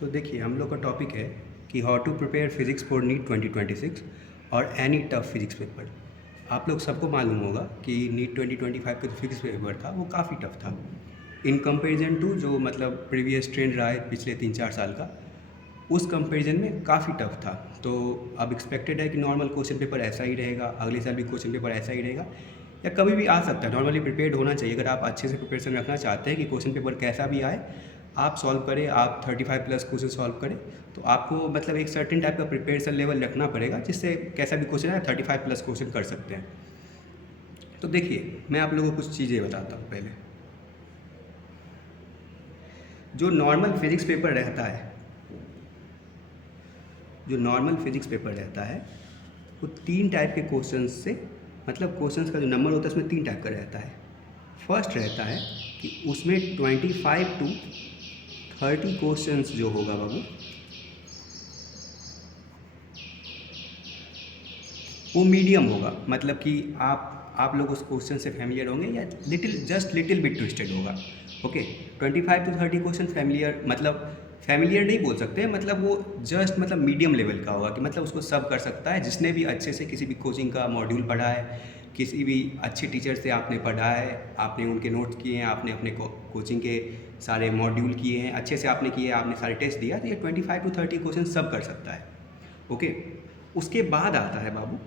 तो देखिए हम लोग का टॉपिक है कि how to prepare physics for NEET 2026 और एनी टफ फिजिक्स पेपर। आप लोग सबको मालूम होगा कि नीट 2025 का जो फिजिक्स पेपर था वो काफ़ी टफ था इन कंपैरिजन टू जो मतलब प्रीवियस ट्रेंड रहा है पिछले 3-4 साल का। उस कंपैरिजन में काफ़ी टफ था। तो अब एक्सपेक्टेड है कि नॉर्मल क्वेश्चन पेपर ऐसा ही रहेगा, अगले साल भी क्वेश्चन पेपर ऐसा ही रहेगा या कभी भी आ सकता है। नॉर्मली प्रिपेयर्ड होना चाहिए। अगर आप अच्छे से प्रिपरेशन रखना चाहते हैं कि क्वेश्चन पेपर कैसा भी आए आप सॉल्व करें, आप 35 प्लस क्वेश्चन सॉल्व करें, तो आपको मतलब एक सर्टेन टाइप का प्रिपरेशन लेवल रखना पड़ेगा जिससे कैसा भी क्वेश्चन आए 35 प्लस क्वेश्चन कर सकते हैं। तो देखिए मैं आप लोगों को कुछ चीज़ें बताता हूँ। पहले जो नॉर्मल फिजिक्स पेपर रहता है, जो नॉर्मल फिजिक्स पेपर रहता है वो 3 टाइप के क्वेश्चंस से मतलब क्वेश्चंस का जो नंबर होता है उसमें 3 टाइप का रहता है। फर्स्ट रहता है कि उसमें 25 टू 30 क्वेश्चंस जो होगा बाबू वो मीडियम होगा। मतलब कि आप लोग उस क्वेश्चन से फैमिलियर होंगे या लिटिल बिट ट्विस्टेड होगा। ओके, 25 टू 30 क्वेश्चन फैमिलियर मतलब फैमिलियर नहीं बोल सकते, मतलब वो जस्ट मतलब मीडियम लेवल का होगा कि मतलब उसको सब कर सकता है। जिसने भी अच्छे से किसी भी कोचिंग का मॉड्यूल पढ़ा है, किसी भी अच्छे टीचर से आपने पढ़ा है, आपने उनके नोट्स किए हैं, आपने अपने कोचिंग के सारे मॉड्यूल किए हैं, अच्छे से आपने किए, आपने सारे टेस्ट दिया, तो ये 25 टू 30 क्वेश्चन सब कर सकता है। ओके, उसके बाद आता है बाबू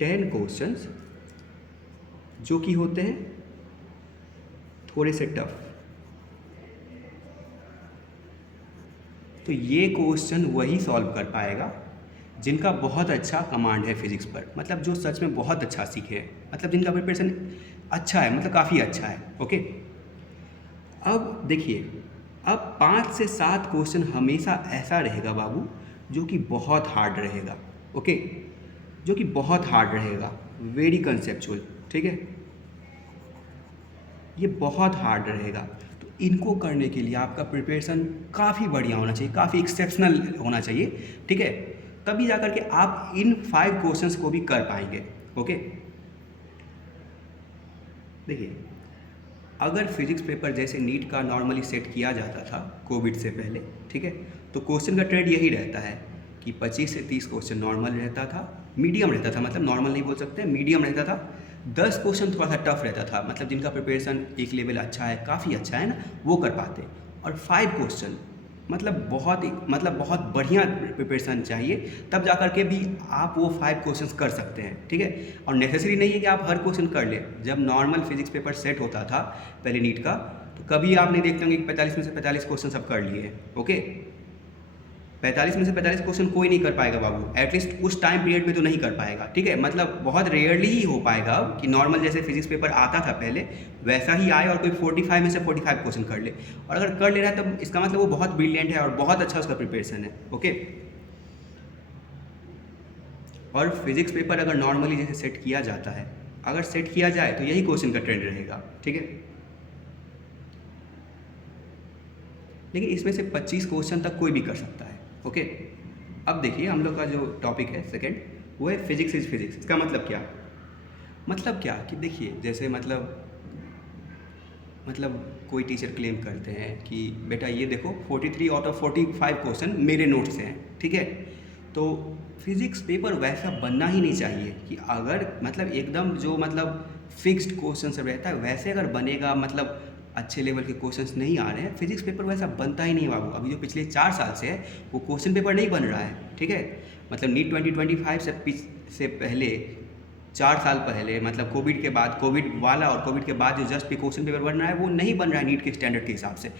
10 क्वेश्चंस जो कि होते हैं थोड़े से टफ। तो ये क्वेश्चन वही सॉल्व कर पाएगा जिनका बहुत अच्छा कमांड है फिजिक्स पर, मतलब जो सच में बहुत अच्छा सीखे हैं, मतलब जिनका प्रिपरेशन अच्छा है, मतलब काफ़ी अच्छा है। ओके, अब देखिए, अब 5 से 7 क्वेश्चन हमेशा ऐसा रहेगा बाबू जो कि बहुत हार्ड रहेगा। ओके, जो कि बहुत हार्ड रहेगा, वेरी कंसेप्चुअल। ठीक है, ये बहुत हार्ड रहेगा। तो इनको करने के लिए आपका प्रिपरेशन काफ़ी बढ़िया होना चाहिए, काफ़ी एक्सेप्शनल होना चाहिए। ठीक है, तभी जा कर के आप इन 5 क्वेश्चंस को भी कर पाएंगे। ओके, देखिए अगर फिजिक्स पेपर जैसे नीट का नॉर्मली सेट किया जाता था कोविड से पहले, ठीक है, तो क्वेश्चन का ट्रेंड यही रहता है कि 25 से 30 क्वेश्चन नॉर्मल रहता था, मीडियम रहता था, मतलब नॉर्मल नहीं बोल सकते, मीडियम रहता था। 10 क्वेश्चन थोड़ा सा टफ रहता था, मतलब जिनका प्रिपरेशन एक लेवल अच्छा है, काफ़ी अच्छा है ना, वो कर पाते। और 5 क्वेश्चन मतलब बहुत ही मतलब बहुत बढ़िया प्रिपरेशन चाहिए, तब जा कर के भी आप वो 5 क्वेश्चंस कर सकते हैं। ठीक है, और नेसेसरी नहीं है कि आप हर क्वेश्चन कर लें। जब नॉर्मल फिजिक्स पेपर सेट होता था पहले नीट का, तो कभी आप नहीं देखते होंगे कि 45 में से 45 क्वेश्चन सब कर लिए। ओके, 45 में से 45 क्वेश्चन कोई नहीं कर पाएगा बाबू, एटलीस्ट उस टाइम पीरियड में तो नहीं कर पाएगा। ठीक है, मतलब बहुत रेयरली ही हो पाएगा अब कि नॉर्मल जैसे फिजिक्स पेपर आता था पहले वैसा ही आए और कोई 45 में से 45 क्वेश्चन कर ले। और अगर कर ले रहा है तब इसका मतलब वो बहुत ब्रिलियंट है और बहुत अच्छा उसका प्रिपरेशन है। ओके, और फिजिक्स पेपर अगर नॉर्मली जैसे सेट किया जाता है, अगर सेट किया जाए तो यही क्वेश्चन का ट्रेंड रहेगा। ठीक है, लेकिन इसमें से 25 क्वेश्चन तक कोई भी कर सकता है। ओके, अब देखिए हम लोग का जो टॉपिक है सेकंड, वो है फिजिक्स इज फिजिक्स। इसका मतलब क्या कि देखिए जैसे मतलब कोई टीचर क्लेम करते हैं कि बेटा ये देखो 43 आउट ऑफ 45 क्वेश्चन मेरे नोट से हैं। ठीक है, तो फिजिक्स पेपर वैसा बनना ही नहीं चाहिए कि अगर मतलब एकदम जो मतलब फिक्स्ड क्वेश्चन सब रहता है वैसे अगर बनेगा, मतलब अच्छे लेवल के क्वेश्चंस नहीं आ रहे हैं, फिजिक्स पेपर वैसा बनता ही नहीं है बाबू। अभी जो पिछले 4 साल से है वो क्वेश्चन पेपर नहीं बन रहा है। ठीक है, मतलब नीट 2025 से पहले 4 साल पहले, मतलब कोविड के बाद, कोविड वाला और कोविड के बाद जो जस्ट पे क्वेश्चन पेपर बन रहा है वो नहीं बन रहा है नीट के स्टैंडर्ड के हिसाब से।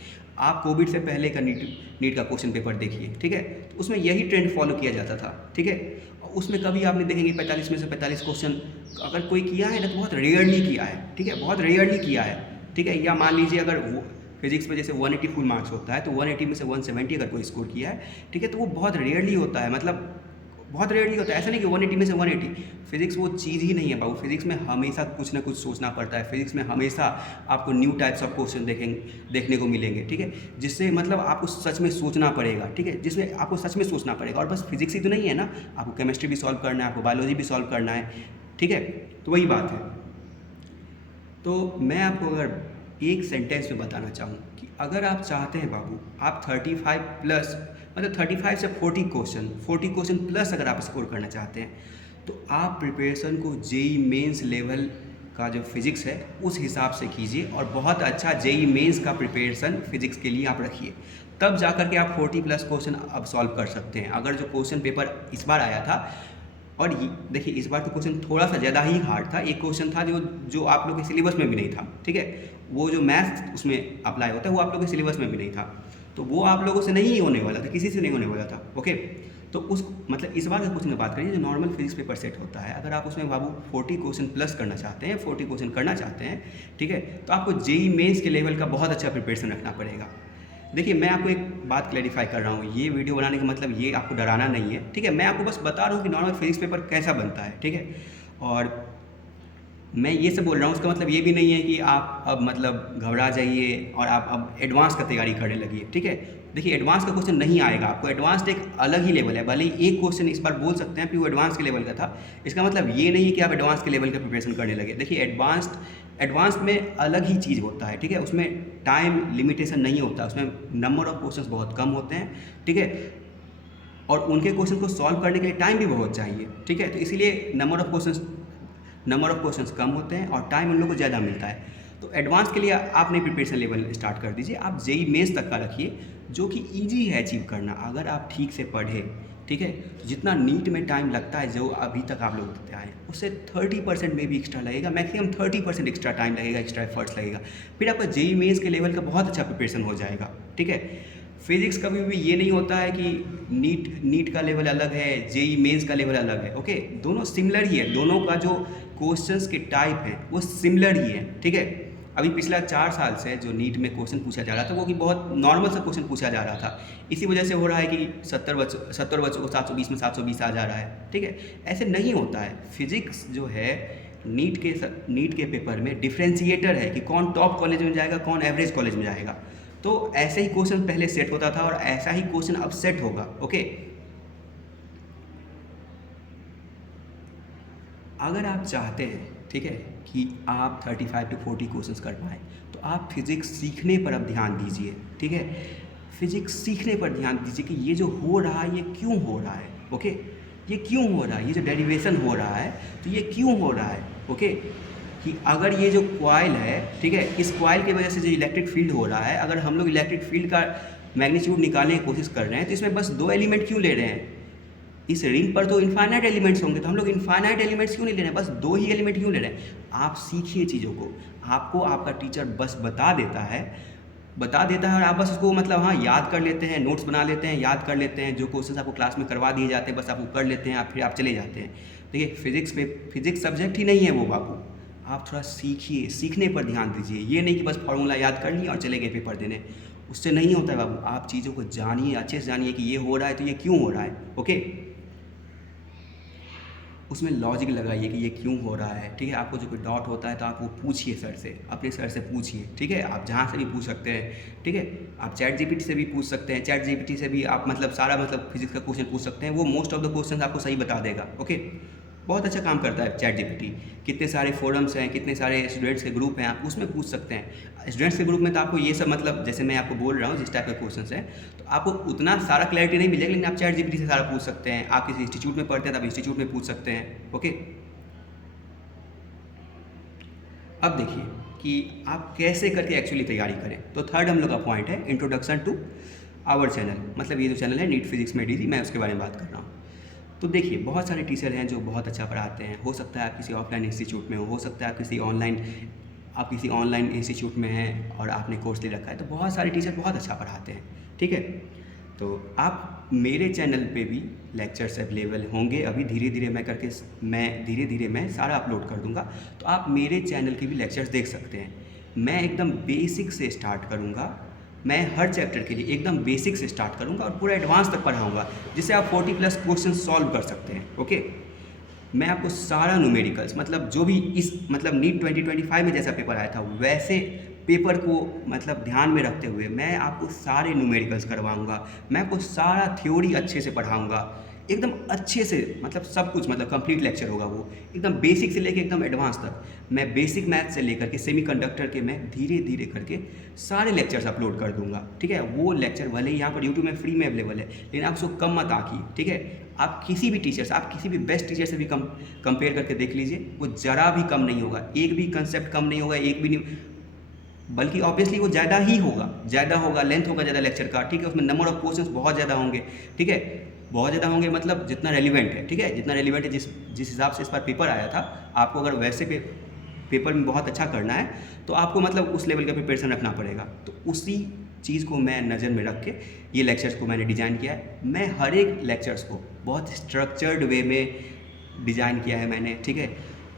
आप कोविड से पहले का नीट का क्वेश्चन पेपर देखिए। ठीक है, तो उसमें यही ट्रेंड फॉलो किया जाता था। ठीक है, और उसमें कभी आपने देखेंगे 45 में से 45 क्वेश्चन अगर कोई किया है ना तो बहुत रेयरली किया है। ठीक है, बहुत रेयरली किया है। ठीक है, या मान लीजिए अगर वो फिजिक्स में जैसे 180 फुल मार्क्स होता है तो 180 में से 170 अगर कोई स्कोर किया है, ठीक है, तो वो बहुत रेयरली होता है, मतलब बहुत रेयरली होता है। ऐसा नहीं कि 180 में से 180, फिजिक्स वो चीज़ ही नहीं है बाबू। फिजिक्स में हमेशा कुछ ना कुछ सोचना पड़ता है, फिजिक्स में हमेशा आपको न्यू टाइप्स ऑफ क्वेश्चन देखने को मिलेंगे। ठीक है, जिससे मतलब आपको सच में सोचना पड़ेगा। ठीक है, जिसमें आपको सच में सोचना पड़ेगा, और बस फिजिक्स ही तो नहीं है ना, आपको केमिस्ट्री भी सॉल्व करना है, आपको बायोलॉजी भी सॉल्व करना है। ठीक है, तो वही बात है। तो मैं आपको अगर एक सेंटेंस में बताना चाहूँ कि अगर आप चाहते हैं बाबू आप 35 प्लस मतलब 35 से 40 क्वेश्चन प्लस अगर आप स्कोर करना चाहते हैं तो आप प्रिपरेशन को जेई मेंस लेवल का जो फिज़िक्स है उस हिसाब से कीजिए और बहुत अच्छा जेई मेंस का प्रिपरेशन फिज़िक्स के लिए आप रखिए, तब जा कर के आप 40 प्लस क्वेश्चन अब सॉल्व कर सकते हैं। अगर जो क्वेश्चन पेपर इस बार आया था और देखिए इस बार तो क्वेश्चन थोड़ा सा ज़्यादा ही हार्ड था, एक क्वेश्चन था जो आप लोग के सिलेबस में भी नहीं था, ठीक है, वो जो मैथ्स उसमें अप्लाई होता है वो आप लोग के सिलेबस में भी नहीं था, तो वो आप लोगों से नहीं होने वाला था, किसी से नहीं होने वाला था। ओके, तो उस मतलब इस बार का क्वेश्चन की बात करें जो नॉर्मल फिजिक्स पेपर सेट होता है, अगर आप उसमें बाबू 40 क्वेश्चन प्लस करना चाहते हैं, 40 क्वेश्चन करना चाहते हैं, ठीक है, तो आपको जेई मेंस के लेवल का बहुत अच्छा प्रिपरेशन रखना पड़ेगा। देखिए मैं आपको एक बात क्लैरिफाई कर रहा हूँ, ये वीडियो बनाने का मतलब ये आपको डराना नहीं है, ठीक है, मैं आपको बस बता रहा हूँ कि नॉर्मल फिजिक्स पेपर कैसा बनता है, ठीक है। और मैं ये सब बोल रहा हूँ उसका मतलब ये भी नहीं है कि आप अब मतलब घबरा जाइए और आप अब एडवांस का तैयारी करने लगिए, ठीक है। देखिए एडवांस का क्वेश्चन नहीं आएगा आपको, एडवांस एक अलग ही लेवल है, भले ही एक क्वेश्चन इस बार बोल सकते हैं कि वो एडवांस के लेवल का था, इसका मतलब ये नहीं है कि आप एडवांस के लेवल का प्रिपरेशन करने लगे। देखिए एडवांस में अलग ही चीज़ होता है, ठीक है, उसमें टाइम लिमिटेशन नहीं होता, उसमें नंबर ऑफ क्वेश्चंस बहुत कम होते हैं, ठीक है, और उनके क्वेश्चन को सॉल्व करने के लिए टाइम भी बहुत चाहिए, ठीक है, तो इसीलिए नंबर ऑफ क्वेश्चंस कम होते हैं और टाइम उन लोगों को ज़्यादा मिलता है। तो एडवांस के लिए आप नई प्रिपरेशन लेवल स्टार्ट कर दीजिए, आप जेई मेंस तक का रखिए जो कि ईजी है अचीव करना अगर आप ठीक से पढ़े, ठीक है। तो जितना नीट में टाइम लगता है जो अभी तक आप लोग देते आए उससे 30% में भी एक्स्ट्रा लगेगा, मैक्सिमम 30% एक्स्ट्रा टाइम लगेगा, एक्स्ट्रा एफर्ट्स लगेगा, फिर आपका जेई मेंस के लेवल का बहुत अच्छा प्रिपरेशन हो जाएगा, ठीक है। फिजिक्स कभी भी ये नहीं होता है कि नीट का लेवल अलग है, जेई मेंस का लेवल अलग है, ओके, दोनों सिमिलर ही है, दोनों का जो क्वेश्चंस के टाइप हैं वो सिमिलर ही है, ठीक है। अभी पिछला 4 साल से जो नीट में क्वेश्चन पूछा जा रहा था वो कि बहुत नॉर्मल सा क्वेश्चन पूछा जा रहा था, इसी वजह से हो रहा है कि 70 बच्चों को 720 में 720 आ जा रहा है, ठीक है। ऐसे नहीं होता है, फिजिक्स जो है नीट के पेपर में डिफ्रेंशिएटर है कि कौन टॉप कॉलेज में जाएगा, कौन एवरेज कॉलेज में जाएगा, तो ऐसे ही क्वेश्चन पहले सेट होता था और ऐसा ही क्वेश्चन अब सेट होगा, ओके। अगर आप चाहते हैं, ठीक है, कि आप 35 to 40 क्वेश्चंस कर पाएँ तो आप फिज़िक्स सीखने पर अब ध्यान दीजिए, ठीक है। फिज़िक्स सीखने पर ध्यान दीजिए कि ये जो हो रहा है ये क्यों हो रहा है, ओके, ये क्यों हो रहा है, ये जो डेरिवेशन हो रहा है तो ये क्यों हो रहा है, ओके, कि अगर ये जो कॉइल है, ठीक है, इस कॉइल की वजह से जो इलेक्ट्रिक फील्ड हो रहा है, अगर हम लोग इलेक्ट्रिक फील्ड का मैग्नीट्यूड निकालने की कोशिश कर रहे हैं तो इसमें बस 2 एलिमेंट क्यों ले रहे हैं, इस रिंग पर तो इनफाइनाइट एलिमेंट्स होंगे, तो हम लोग इनफाइनाइट एलिमेंट्स क्यों नहीं ले रहे हैं, बस 2 ही एलिमेंट क्यों ले रहे हैं। आप सीखिए चीज़ों को, आपको आपका टीचर बस बता देता है और आप बस उसको मतलब हाँ याद कर लेते हैं, नोट्स बना लेते हैं, याद कर लेते हैं, जो क्वेश्चन आपको क्लास में करवा दिए जाते हैं बस आप वो कर लेते हैं, आप फिर आप चले जाते हैं। देखिए फिजिक्स सब्जेक्ट ही नहीं है वो बाबू, आप थोड़ा सीखिए, सीखने पर ध्यान दीजिए, ये नहीं कि बस फार्मूला याद कर लिए और चले गए पेपर देने, उससे नहीं होता है बाबू। आप चीज़ों को जानिए, अच्छे से जानिए कि ये हो रहा है तो ये क्यों हो रहा है, ओके, उसमें लॉजिक लगाइए कि ये क्यों हो रहा है, ठीक है। आपको जो कोई डाउट होता है तो आप वो पूछिए सर से, अपने सर से पूछिए, ठीक है, आप जहाँ से भी पूछ सकते हैं, ठीक है। आप चैट जीपीटी से भी पूछ सकते हैं, चैट जीपीटी से भी आप मतलब सारा मतलब फिजिक्स का क्वेश्चन पूछ सकते हैं, वो मोस्ट ऑफ द क्वेश्चन आपको सही बता देगा, ओके। बहुत अच्छा काम करता है चैट जीपीटी, कितने सारे फोरम्स हैं, कितने सारे स्टूडेंट्स के ग्रुप हैं, आप उसमें पूछ सकते हैं। स्टूडेंट्स के ग्रुप में तो आपको ये सब मतलब जैसे मैं आपको बोल रहा हूँ जिस टाइप के क्वेश्चन हैं तो आपको उतना सारा क्लैरिटी नहीं मिलेगा, लेकिन आप चैट जीपीटी से सारा पूछ सकते हैं। आप किसी इंस्टीट्यूट में पढ़ते हैं तो आप इंस्टीट्यूट में पूछ सकते हैं, ओके। अब देखिए कि आप कैसे करके एक्चुअली तैयारी करें, तो थर्ड हम लोग का पॉइंट है इंट्रोडक्शन टू आवर चैनल, मतलब ये जो चैनल है नीट फिजिक्स में डीजी, मैं उसके बारे में बात कर रहा हूँ। तो देखिए बहुत सारे टीचर हैं जो बहुत अच्छा पढ़ाते हैं, हो सकता है आप किसी ऑफलाइन इंस्टीट्यूट में हो सकता है आप किसी ऑनलाइन इंस्टीट्यूट में हैं और आपने कोर्स ले रखा है, तो बहुत सारे टीचर बहुत अच्छा पढ़ाते हैं, ठीक है। तो आप मेरे चैनल पे भी लेक्चर्स अवेलेबल होंगे, अभी धीरे धीरे मैं सारा अपलोड कर दूंगा, तो आप मेरे चैनल के भी लेक्चर्स देख सकते हैं। मैं एकदम बेसिक से स्टार्ट करूंगा, मैं हर चैप्टर के लिए एकदम बेसिक से स्टार्ट करूंगा और पूरा एडवांस तक पढ़ाऊंगा, जिससे आप 40 प्लस क्वेश्चन सॉल्व कर सकते हैं, ओके। मैं आपको सारा न्यूमेरिकल्स मतलब जो भी इस मतलब नीट 2025 में जैसा पेपर आया था वैसे पेपर को मतलब ध्यान में रखते हुए मैं आपको सारे न्यूमेरिकल्स करवाऊंगा, मैं आपको सारा थ्योरी अच्छे से पढ़ाऊंगा, एकदम अच्छे से, मतलब सब कुछ, मतलब कंप्लीट लेक्चर होगा वो, एकदम बेसिक से लेके एकदम एडवांस तक। मैं बेसिक मैथ से लेकर के सेमीकंडक्टर के मैं धीरे धीरे करके सारे लेक्चर्स अपलोड कर दूंगा, ठीक है। वो लेक्चर भले ही यहाँ पर यूट्यूब में फ्री में अवेलेबल है, लेकिन आप उसको कम मत आंकिए, ठीक है। आप किसी भी टीचर से, आप किसी भी बेस्ट टीचर से भी कंपेयर करके देख लीजिए, वो ज़रा भी कम नहीं होगा, एक भी कंसेप्ट कम नहीं होगा, एक भी नहीं, बल्कि ऑब्वियसली वो ज़्यादा ही होगा, ज़्यादा होगा, लेंथ होगा ज़्यादा लेक्चर का, ठीक है। उसमें नंबर ऑफ क्वेश्चंस बहुत ज़्यादा होंगे, ठीक है, बहुत ज़्यादा होंगे, मतलब जितना रेलिवेंट है, ठीक है, जितना रेलिवेंट है, जिस हिसाब से इस बार पेपर आया था, आपको अगर वैसे पेपर में बहुत अच्छा करना है तो आपको मतलब उस लेवल का प्रिपरेशन रखना पड़ेगा। तो उसी चीज़ को मैं नज़र में रख के ये लेक्चर्स को मैंने डिज़ाइन किया है। मैं हर एक लेक्चर्स को बहुत स्ट्रक्चर्ड वे में डिज़ाइन किया है मैंने, ठीक है,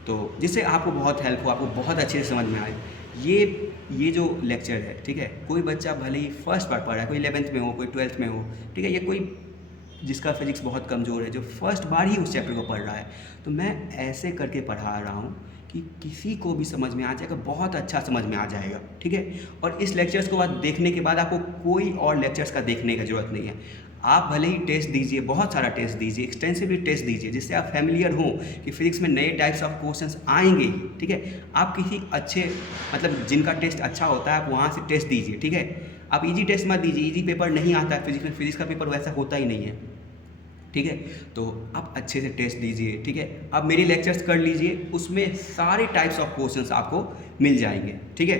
तो जिससे आपको बहुत हेल्प हो, आपको बहुत अच्छे से समझ में आए। ये जो लेक्चर है, ठीक है, कोई बच्चा भले ही फर्स्ट बार पढ़ रहा है, कोई 11th में हो, कोई 12th में हो, ठीक है, या कोई जिसका फिजिक्स बहुत कमज़ोर है, जो फर्स्ट बार ही उस चैप्टर को पढ़ रहा है, तो मैं ऐसे करके पढ़ा रहा हूँ कि किसी को भी समझ में आ जाएगा, बहुत अच्छा समझ में आ जाएगा, ठीक है। और इस लेक्चर्स को बाद देखने के बाद आपको कोई और लेक्चर्स का देखने की ज़रूरत नहीं है। आप भले ही टेस्ट दीजिए, बहुत सारा टेस्ट दीजिए, एक्सटेंसिवली टेस्ट दीजिए, जिससे आप फैमिलियर हों कि फिजिक्स में नए टाइप्स ऑफ क्वेश्चंस आएंगे ही, ठीक है। आप किसी अच्छे, मतलब जिनका टेस्ट अच्छा होता है, आप वहाँ से टेस्ट दीजिए, ठीक है। आप इजी टेस्ट मत दीजिए, इजी पेपर नहीं आता है फिजिक्स में, फिजिक्स का पेपर वैसा होता ही नहीं है, ठीक है। तो आप अच्छे से टेस्ट दीजिए, ठीक है। आप मेरी लेक्चर्स कर लीजिए, उसमें सारे टाइप्स ऑफ क्वेश्चंस आपको मिल जाएंगे, ठीक है।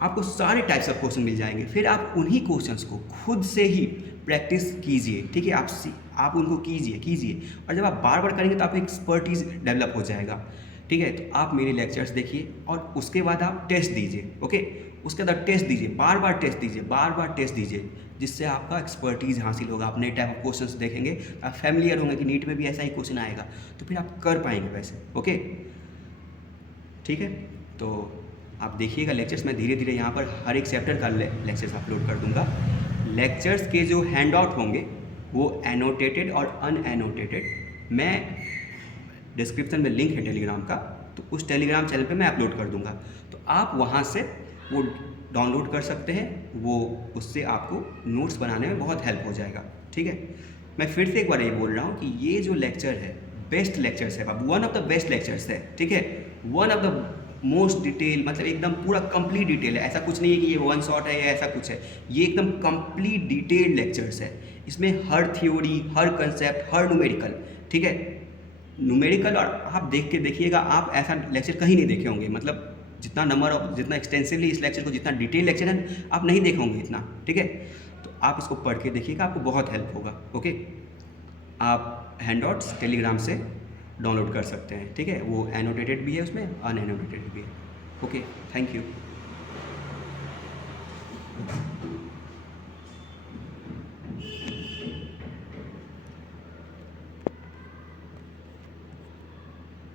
आपको सारे टाइप्स ऑफ क्वेश्चन मिल जाएंगे, फिर आप उन्हीं क्वेश्चंस को खुद से ही प्रैक्टिस कीजिए, ठीक है। आप उनको कीजिए, और जब आप बार बार करेंगे तो आपको एक्सपर्टीज़ डेवलप हो जाएगा, ठीक है। तो आप मेरे लेक्चर्स देखिए और उसके बाद आप टेस्ट दीजिए, ओके। उसके बाद टेस्ट दीजिए, बार बार टेस्ट दीजिए, जिससे आपका एक्सपर्टीज़ हासिल होगा। आप नए टाइप ऑफ क्वेश्चंस देखेंगे, आप फैमिलियर होंगे कि नीट में भी ऐसा ही क्वेश्चन आएगा, तो फिर आप कर पाएंगे वैसे, ओके, ठीक है। तो आप देखिएगा लेक्चर्स, मैं धीरे धीरे यहाँ पर हर एक चैप्टर का लेक्चर्स अपलोड कर दूँगा। लेक्चर्स के जो हैंड आउट होंगे वो एनोटेटेड और अनएनोटेटेड, मैं डिस्क्रिप्शन में लिंक है टेलीग्राम का, तो उस टेलीग्राम चैनल पे मैं अपलोड कर दूंगा, तो आप वहाँ से वो डाउनलोड कर सकते हैं, वो उससे आपको नोट्स बनाने में बहुत हेल्प हो जाएगा, ठीक है। मैं फिर से एक बार ये बोल रहा हूँ कि ये जो लेक्चर है बेस्ट लेक्चर्स है बाबू, one of the best lectures है, ठीक है, one of the most detail, मतलब एकदम पूरा कंप्लीट डिटेल है। ऐसा कुछ नहीं है कि ये वन शॉट है या ऐसा कुछ है, ये एकदम कंप्लीट डिटेल्ड लेक्चर्स है। इसमें हर थ्योरी, हर कंसेप्ट, हर न्यूमेरिकल, ठीक है, न्यूमेरिकल, और आप देख के देखिएगा, आप ऐसा लेक्चर कहीं नहीं देखे होंगे, मतलब जितना नंबर ऑफ, जितना एक्सटेंसिवली इस लेक्चर को, जितना डिटेल लेक्चर है, आप नहीं देखे होंगे इतना, ठीक है। तो आप इसको पढ़ के देखिएगा, आपको बहुत हेल्प होगा, ओके। आप हैंडआउट्स टेलीग्राम से डाउनलोड कर सकते हैं, ठीक है, वो एनोटेटेड भी है उसमें, अनएनोटेटेड भी है, ओके। Thank you.